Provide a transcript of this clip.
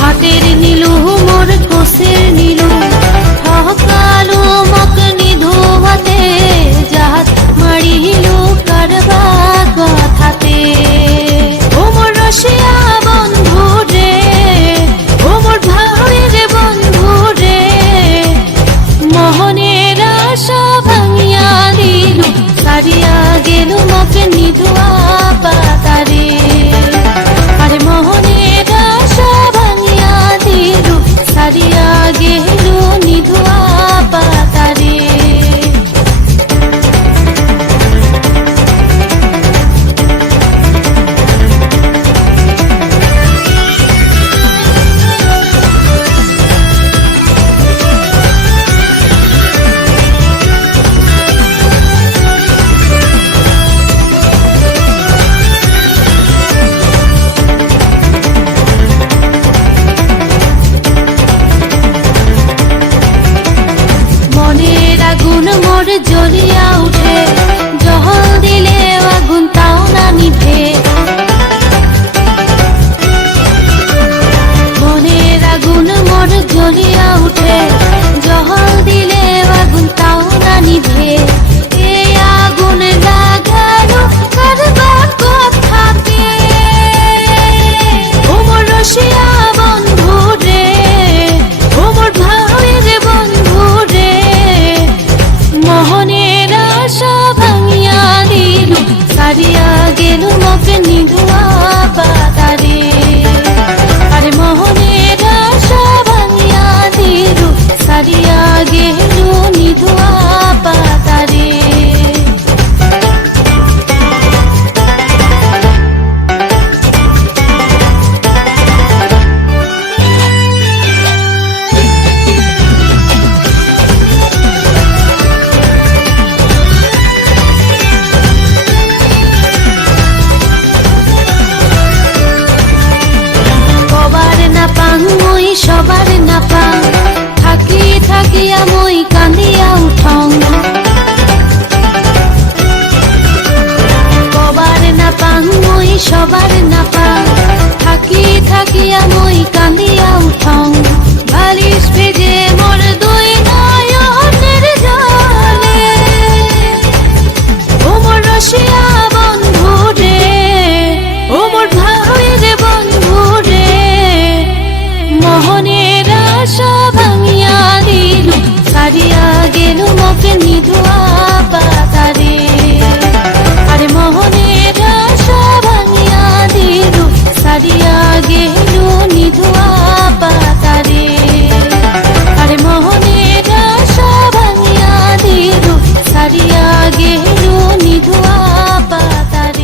হাতের নীলু মোর কোষের নীলু ঠকালো মক নিধুয়াতে জাত মারিল কারবা কথাতে। ও মোর রসিয়া বন্ধু রে, ও মোর ভাবের বন্ধু রে, মোহনের আশা ভাঙিয়া দিলু সারিয়া গেল মক নিধুয়া পাতারে। আরে মোহনের আশা ভাঙিয়া দিলু সারিয়া গেল নিধুয়া পাতারে। আগুন মোর জ্বলিয়া উঠে, জহল দিলে আগুন তাও না নিভে। মনের আগুন মোর জ্বলিয়া উঠে, জহল দিলে আগুন তাও না নিভে। এই আগুন লাগালো কারবার কথাতে। ও মোর রসিয়া বন্ধু রে, ও মোর ভাবের বন্ধু রে, মোহনের আশা ভাঙিয়া দিলু সারিয়া গেল মক নিধুয়া পাতারে। আরে মোহনের আশা ভাঙিয়া দিলু সারিয়া গেল নিধুয়া পাতারে। সবার না পাং থাকি থাকিয়া মই কান্দিয়া উঠং। কবার না পাং মই সবার না পাং থাকি থাকিয়া মই কান্দিয়া উঠং। বালিশ ভেজে মোর দুই নয়নের জলে। ও মোর রসিয়া বন্ধু রে, ও মোর ভাবের বন্ধু রে, মোহনের আশা ভাঙিয়া দিলু সারিয়া গেল মক নিধুয়া